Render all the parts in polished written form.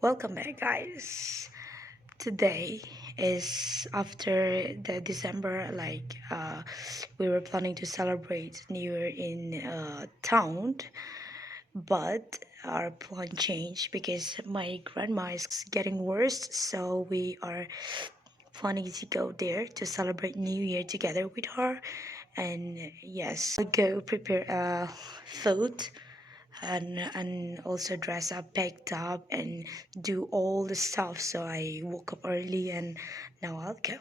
Welcome back, guys. Today is after the December, we were planning to celebrate New Year in town, but our plan changed because my grandma is getting worse. So we are planning to go there to celebrate New Year together with her. And yes, I'll go prepare food and also dress up, packed up, and do all the stuff. So I woke up early, and now I'll go.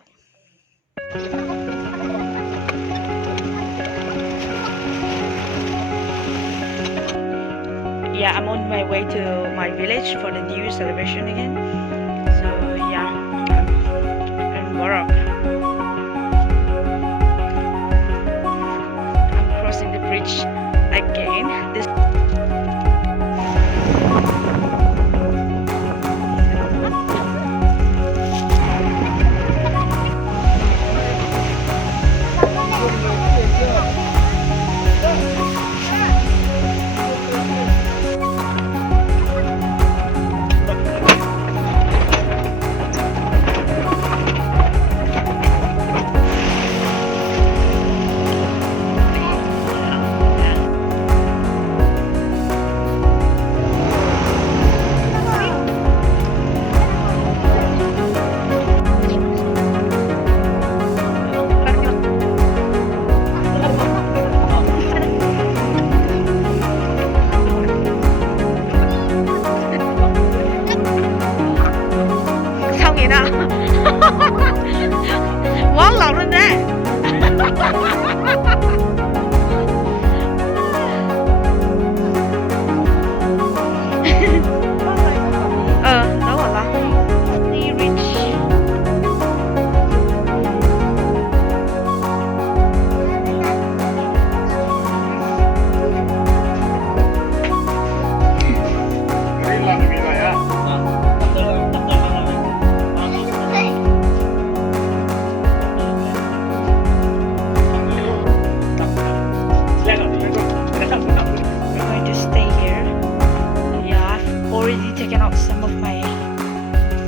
Yeah, I'm on my way to my village for the New Year celebration again. So yeah, I'm in work. I'm crossing the bridge again. This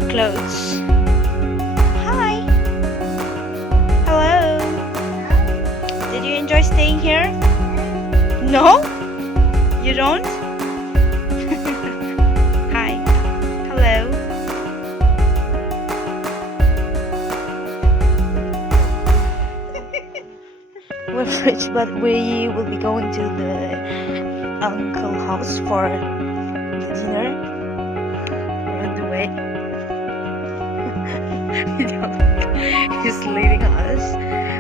clothes. Hi. Hello. Did you enjoy staying here? No? You don't? Hi. Hello. We're rich, but we will be going to the uncle house for dinner. We're on the way. He's leading us.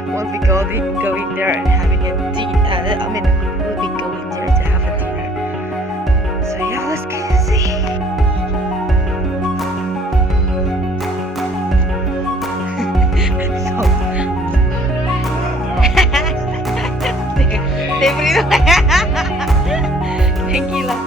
We'll be going there and having a dinner. We'll be going there to have a dinner. So yeah, let's go see. Thank you lah.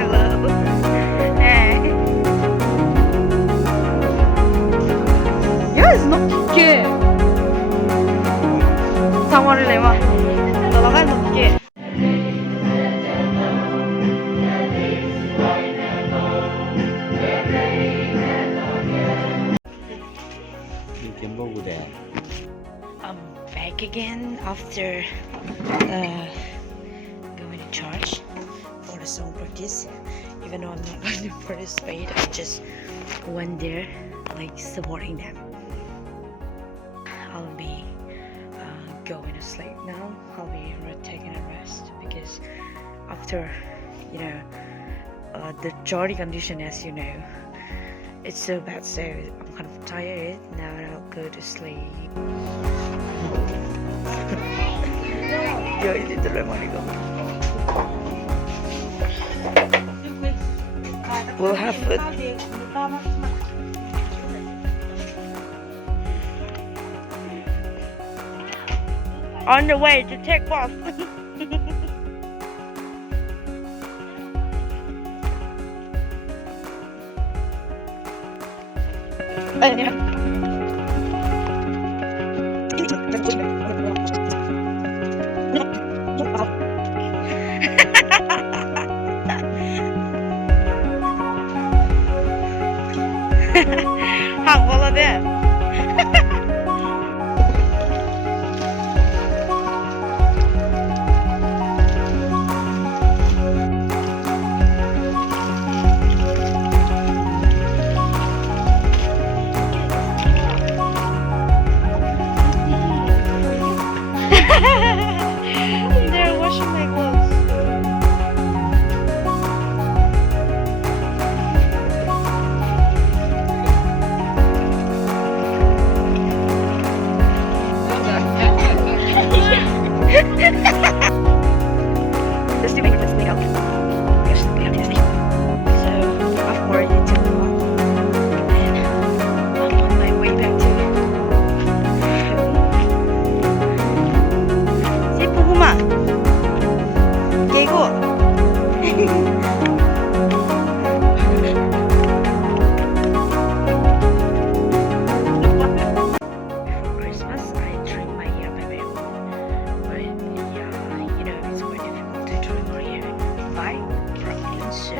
Hello. Hey. Ya, no quiere. Estamos en lema. No lo hagas, no quiere. I'm back again after going to church for the song practice. Even though I'm not going to participate, I just went there, like supporting them. I'll be going to sleep now. I'll be taking a rest because after, the journey condition, as you know, it's so bad. So I'm kind of tired now. I'll go to sleep. Yo, itu lemarigo. We'll have food. On the way to take off. Han var det. They're washing my clothes. Just to make this thing up. Yes, we have this thing. So I've already took off and I'm on my way back to home. Siapa Huma? Gego. Before Christmas, I drink my hair by my own. But yeah, you know, it's quite difficult to trim my hair by properly. So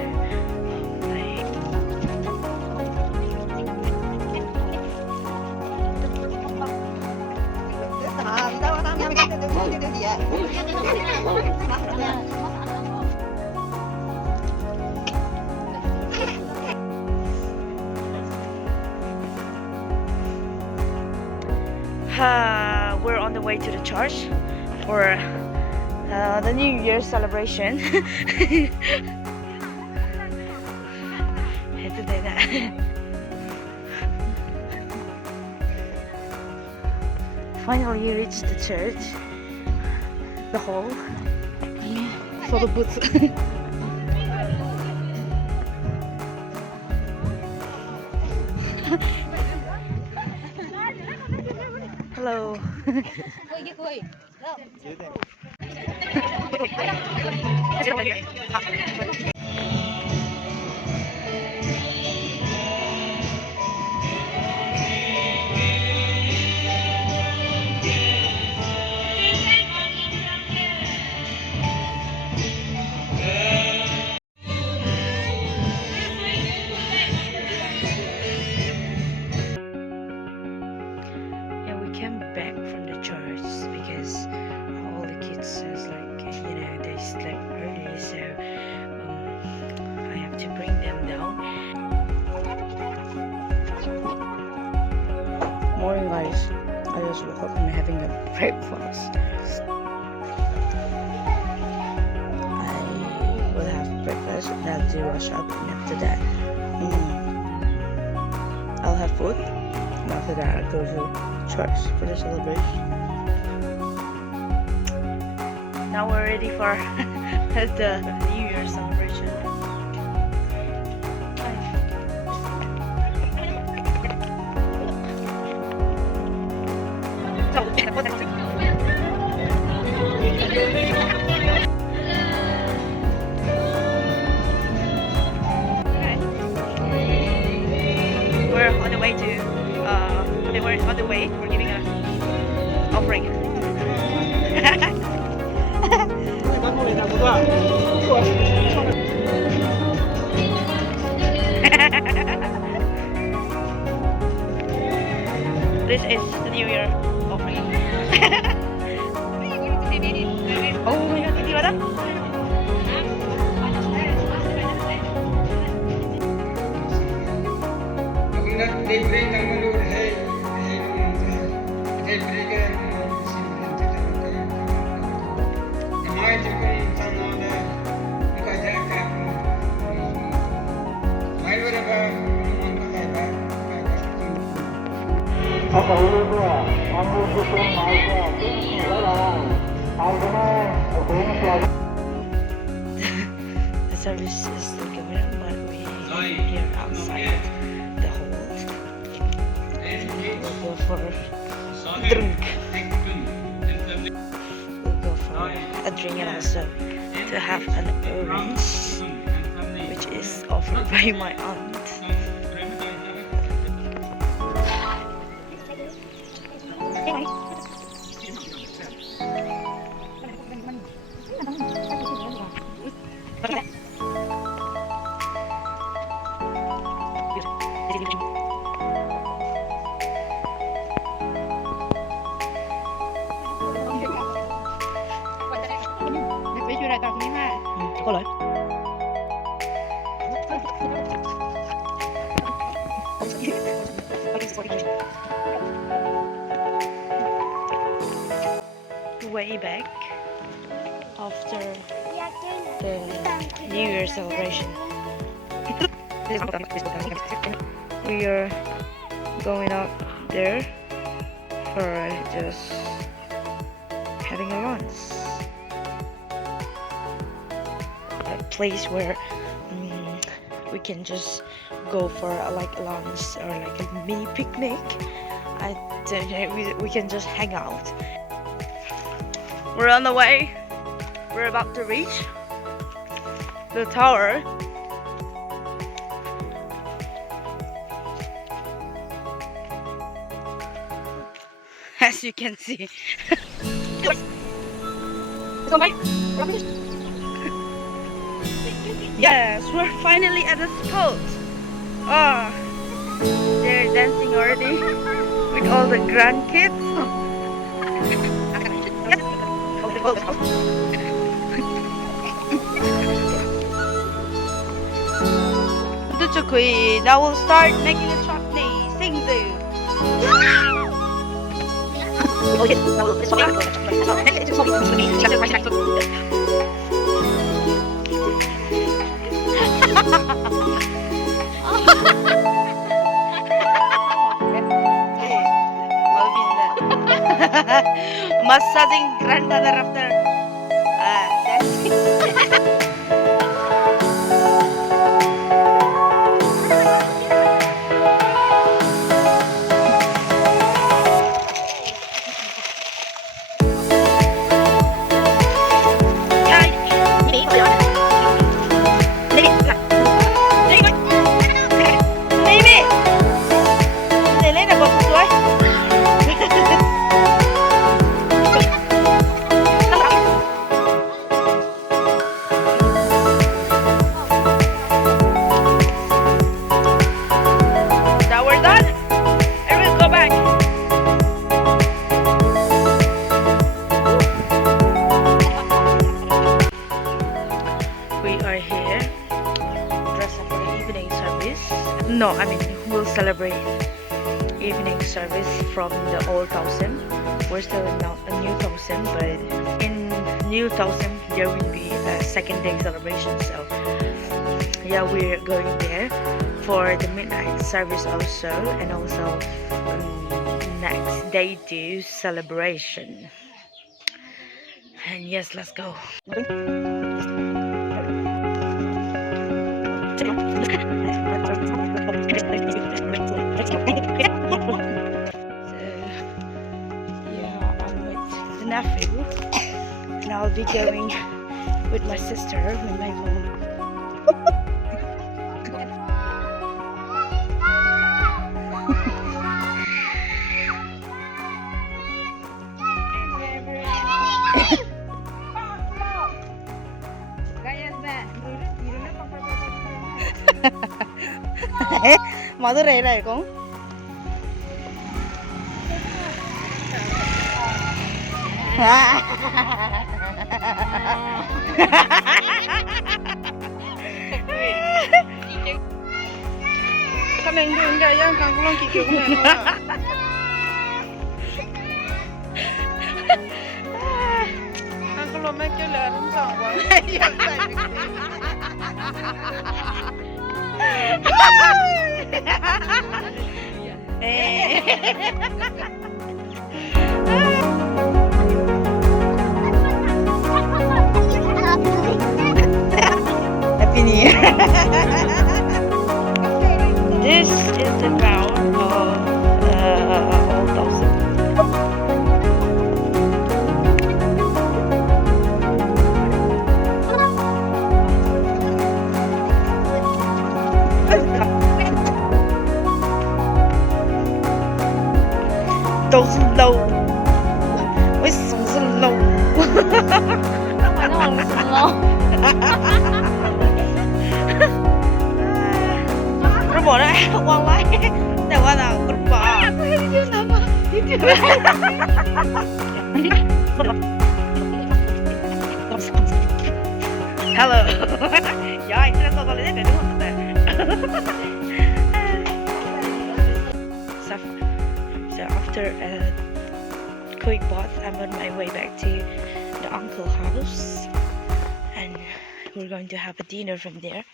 we're on the way to the church for the New Year celebration. Head to Finally reached the church, the hall, for the booth. Hello. Back from the church because all the kids is like, you know, they slept early, so I have to bring them down. Morning guys, I just woke up and having a breakfast. I will have breakfast and I'll do wash up, and after that I'll have food, and after that I'll go to church for the celebration. Now we're ready for the New Year celebration. We're on the way to we're on the way. We're giving an offering. This is the New Year offering. Oh my God, di ba na? The service is still going on, but we are here outside the hall. We'll go for a drink. a drink and also to have an orange, which is offered by my aunt. Có lời. Way back after the New Year celebration, we are going up there for just having a lunch. A place where we can just go for like lunch or like a mini picnic. I don't know, we can just hang out. We're on the way. We're about to reach the tower. As you can see. Yes, we're finally at the spot. Oh, they're dancing already with all the grandkids. Now we'll start making a chutney. Sing massaging grandmother after dancing. No, I mean we'll celebrate evening service from the old Tousem. We're still in a new Tousem, but in new Tousem there will be a second day celebration. So yeah, we're going there for the midnight service also, and also next day 2 celebration. And yes, let's go. Nephew, and I'll be going with my sister and my mom. Madurai này cũng Kan yang enggak yang kang kulong kiki kang kulong mấy cái lời đúng rồi quá. Happy New Year. This is the ground of Old Tousem. 都是 low， 为什么是 low？ 反正我们是 low。如果咧，往來，แต่ว่าเราคุณป้า Hello. Ja, inte det så lite det måste. So after a quick bath, I'm on my way back to the uncle's house, and we're going to have a dinner from there.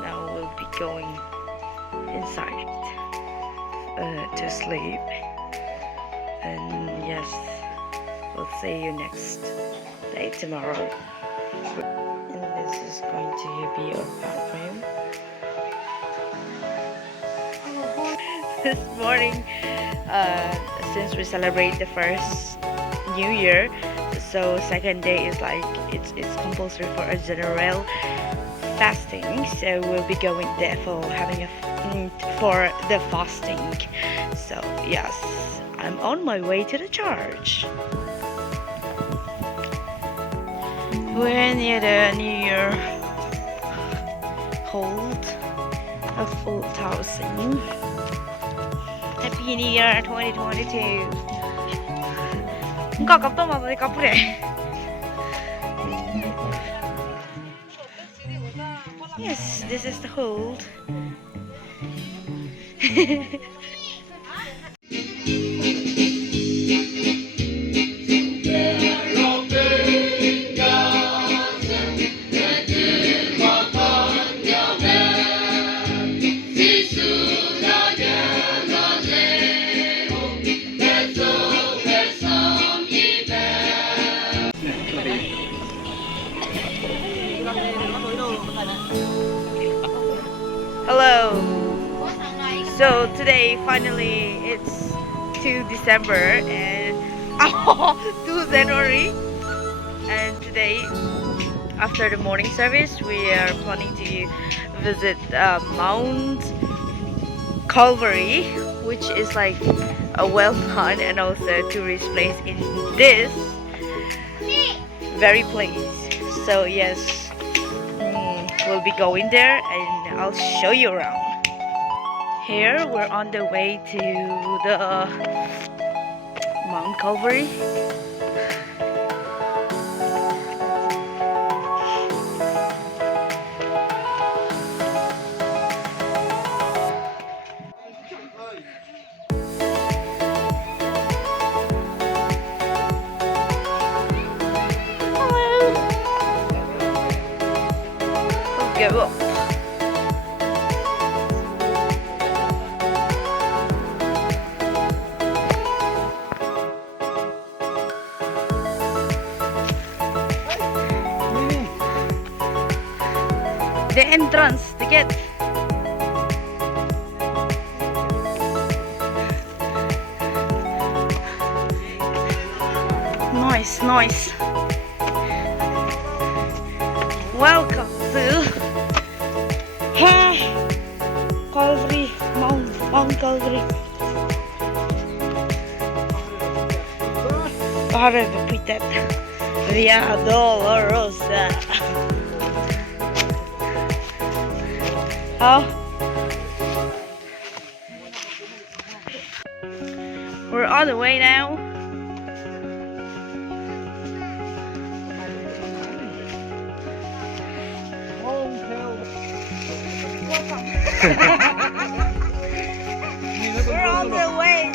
Now we'll be going inside to sleep, and yes, we'll see you next day tomorrow. And this is going to be our bathroom. This morning, since we celebrate the first New Year, so second day is like it's compulsory for a general fasting. So we'll be going there for having for the fasting. So yes, I'm on my way to the church. We're near the New Year hold of Old Tousem. Happy New Year 2022. Yes, this is the hold. Hello. So today finally it's 2 December and 2 January, and today after the morning service we are planning to visit Mount Calvary, which is like a well-known and also tourist place in this very place. So yes, we'll be going there and I'll show you around. Here we're on the way to the Mount Calvary. Go up. The entrance, the gate. Nice. Welcome to Calvary, Mount Calvary. Para repeat Via Dolorosa. Oh. We're on the way now. We're on the way.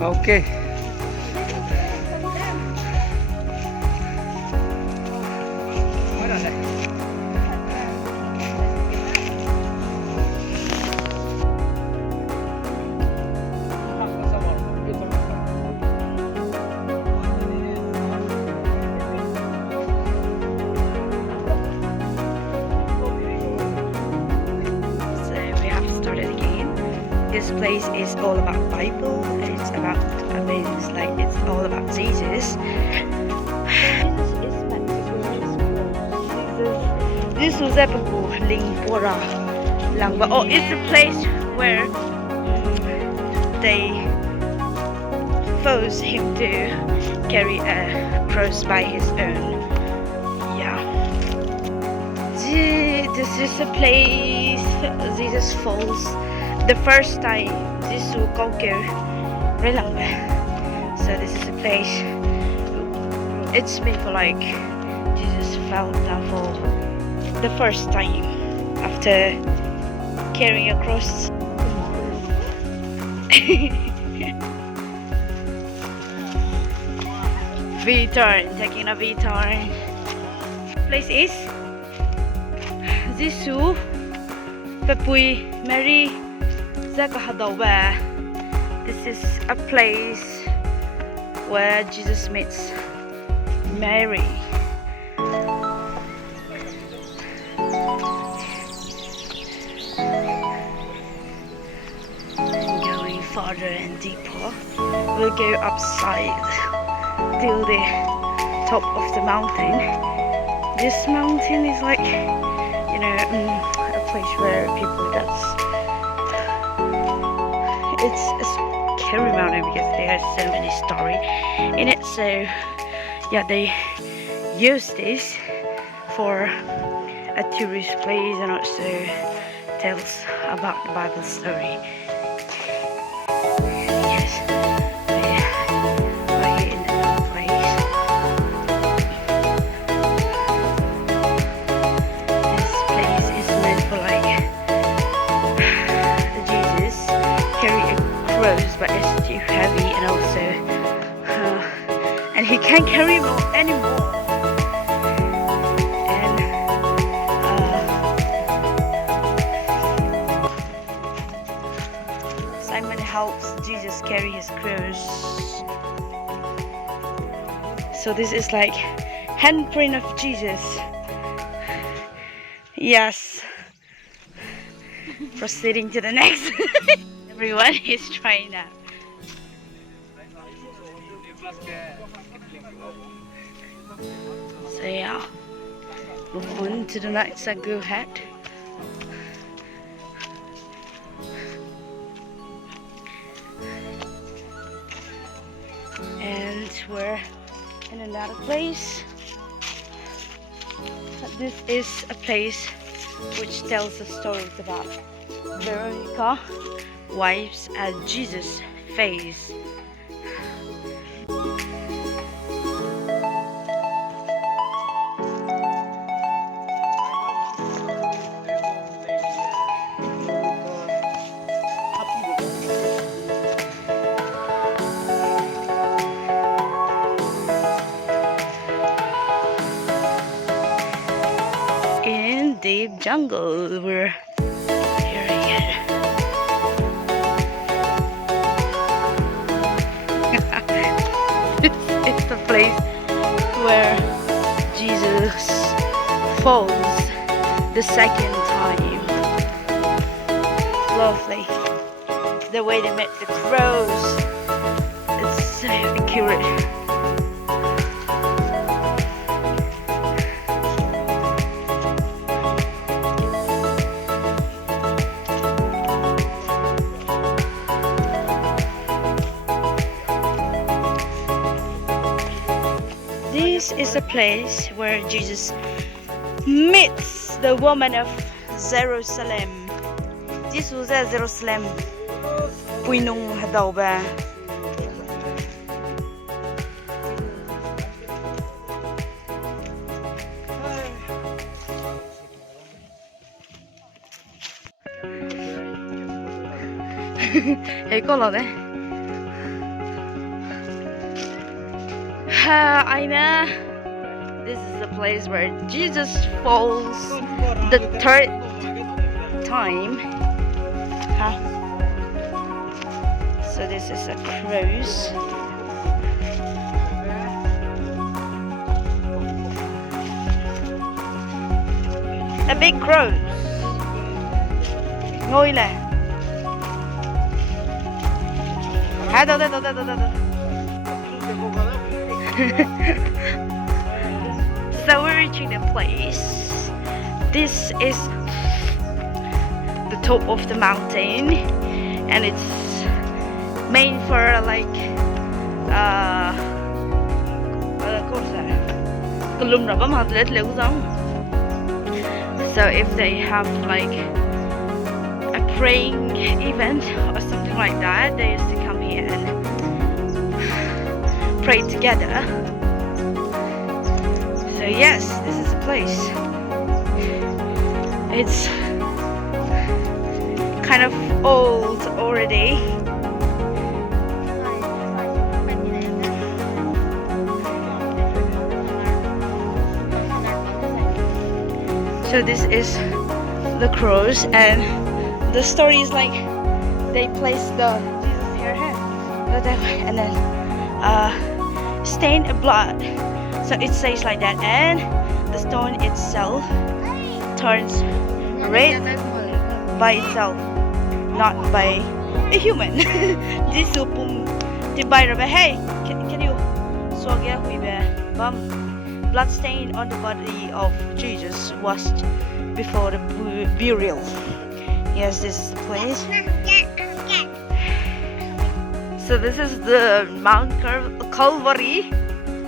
Okay. place is all about Bible, and it's about, I mean, it's like it's all about Jesus. Jesus is meant to go to school. Jesus is Lingbora. Langba. Oh, it's a place where they force him to carry a cross by his own. Yeah. This is a place Jesus falls the first time Jesus go Langba. So this is a place. It's made for like Jesus fell down for the first time after carrying a cross. V-turn, taking a V-turn. Place is Jesus Papui Mary Zakahadawa. This is a place where Jesus meets Mary. Going farther and deeper, we'll go upside till the top of the mountain. This mountain is like, you know, a place where people dance. It's a scary mountain because there are so many stories in it. So yeah, they use this for a tourist place and also tells about the Bible story. Yes, we're in another place. This place is meant for like Jesus carry a cross, but it's too heavy, and also and he can't carry more anymore. Simon helps Jesus carry his cross. So this is like handprint of Jesus. Yes. Proceeding to the next. Everyone is trying now. So yeah, move on to the next. Go ahead. And we're in another place. This is a place which tells the stories about Veronica wipes at Jesus' face. In deep jungle, we're here again. It's the place where Jesus falls the second time. Lovely. The way they make the crows, it's so accurate. This is a place where Jesus meets the woman of Jerusalem. Jesus is Jerusalem. Puinung hadaoba. Hey, color đấy. Aina, this is the place where Jesus falls the third time. So this is a cross. A big cross. Ngồi nè. So we're reaching the place. This is the top of the mountain, and it's made for like so if they have like a praying event or something like that, they used to come here and pray together. So yes, this is the place. It's kind of old already. So this is the cross, and the story is like they place the Jesus here and then stained blood. So it says like that, and the stone itself turns red by itself, not by a human. This supum by hey, can you so get we blood stain on the body of Jesus washed before the burial. Yes, this is the place. So this is the Mount Calvary,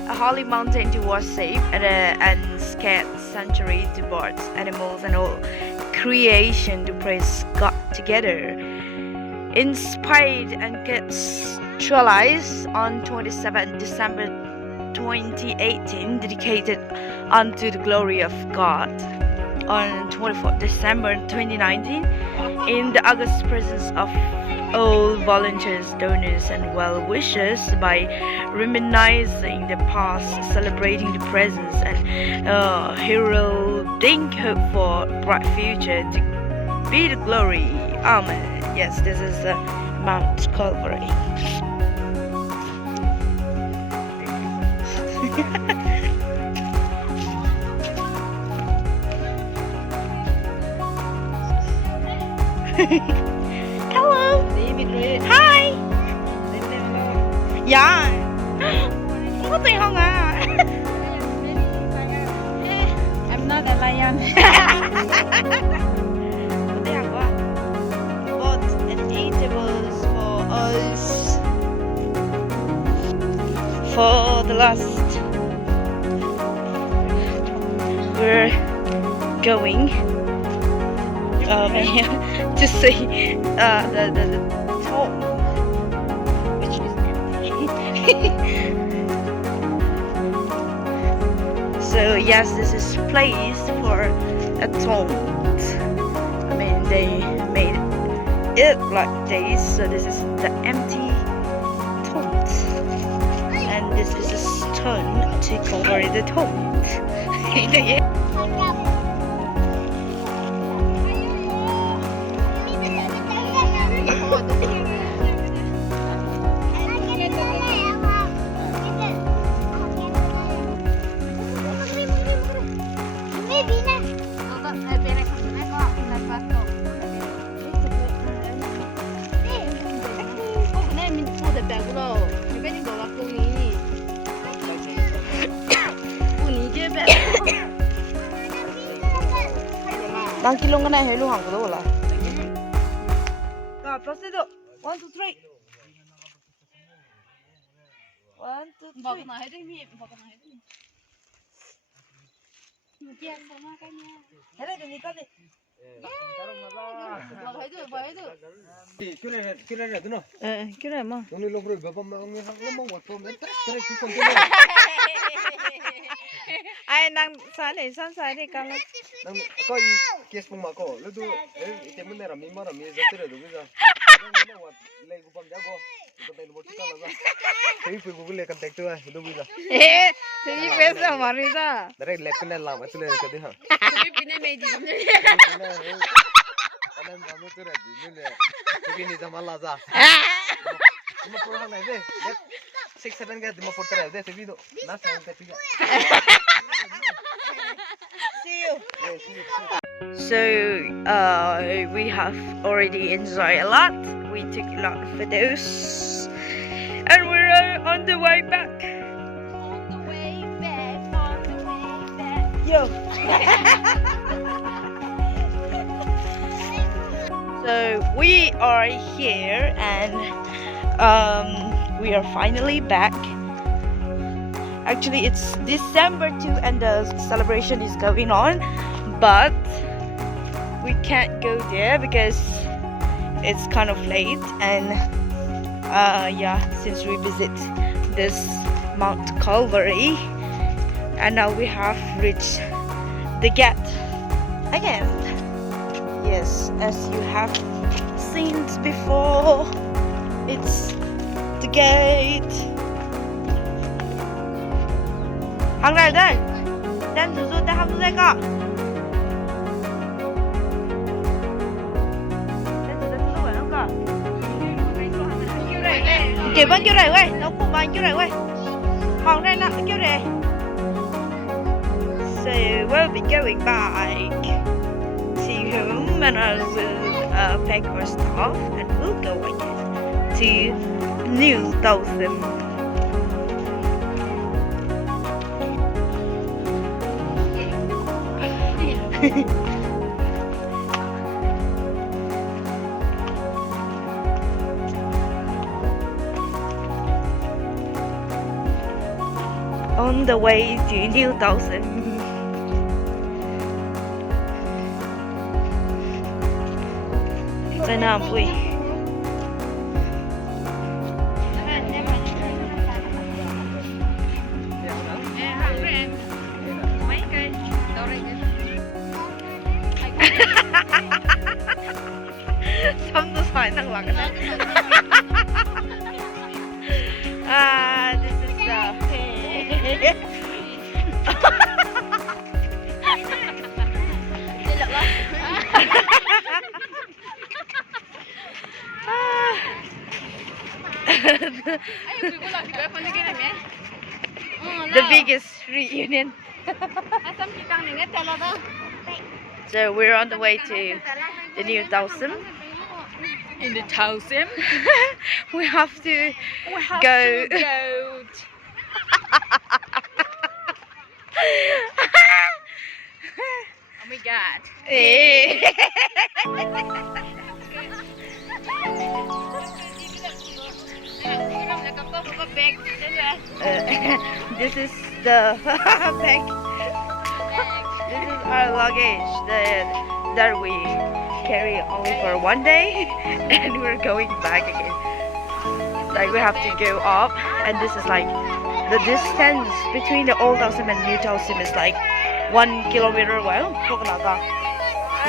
a holy mountain to wash safe and scared sanctuary to birds, animals, and all creation to praise God together. Inspired and conceptualized on 27 December 2018, dedicated unto the glory of God. On 24th December 2019, in the august presence of all volunteers, donors, and well-wishers, by reminiscing the past, celebrating the present, and heralding hope for bright future to be the glory. Amen. Yes, this is the Mount Calvary. Hello. Hi. Yeah. Không có tiền không à? I'm not a lion. Bought an eatables for us for the last. We're going to see the tomb, which is so yes, this is place for a tomb. I mean, they made it like this, so this is the empty tomb, and this is a stone to cover the tomb. Đăng ký luôn cái này hay luôn hỏng của tôi là. Rồi, proceed. 1, 2, 3. 1, 2, 3. Bỏ cái này hết đi mi, bỏ cái này hết đi. Kia sao mà cái nha. Thế này thì con đi. Bỏ hết rồi. Cái này nữa. Cái này mà. Ông đi lúc rồi bà ông đi học nó mong một hôm đấy. Cái này cứ còn Ai đang sáng này con lên. Có case mà có, lúc đó cái mình làm mình mà làm mình rất là đúng rồi. Nên là lấy của bấm jago, cái tay nó bớt cái là. Thì phải Google lấy contact rồi, đúng rồi. Thì đi về sao mà đi ra? Đấy lấy cái này làm cái này cái gì hả? Thì bên này mày đi. Anh em làm cái này gì nên là cái này zaman laza. Cuma pulang aja deh. 6-7 guys mau foto aja deh video. Nah, saya minta juga. See you. Yeah, see you. So we have already enjoyed a lot. We took a lot of photos, And we're on the way back. On the way back, on the way back. Yo. So we are here and we are finally back. Actually, it's December 2 and the celebration is going on, but we can't go there because it's kind of late. And yeah, since we visit this Mount Calvary, and now we have reached the gate again. Yes, as you have seen before, it's the gate. Hàng này đây, đang thử ta không thấy có. Kìa bên kia này quay, đâu có bên kia này quay. Hàng này nè, kia này. So we'll be going back to home and I will pack our stuff and we'll go again to New Tousem. On the way to New Tousem. Tại Nam Pui. Mấy cây đâu đây kìa. Xong tôi phải năng lực đó. This is the Ay, gue lagi telepon lagi nih, men. the biggest reunion. Asam kita nih nggak tahu lah. So we're on the way to the New Tousem. In the Tousem, We have to go. Oh my god. This is the bag. This is our luggage that we carry only for one day, and we're going back again. Like we have to go up, and this is like the distance between the old Tousem and new Tousem is like 1 kilometer. Well, I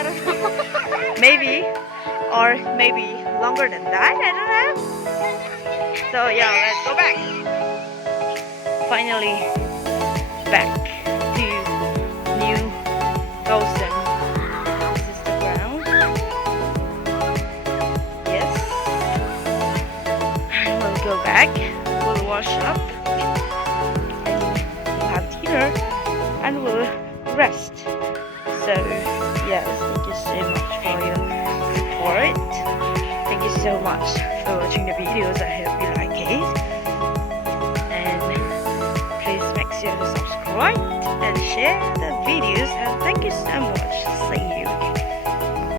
don't know. maybe, or maybe longer than that. I don't know. So yeah, let's go back. Finally, back to New Tousem. This is the ground. Yes. And we'll go back. We'll wash up. And we'll have dinner. And we'll rest. So, yes, thank you so much for your support. Thank you so much for watching the videos. I hope you like it. And please make sure to subscribe and share the videos. And thank you so much.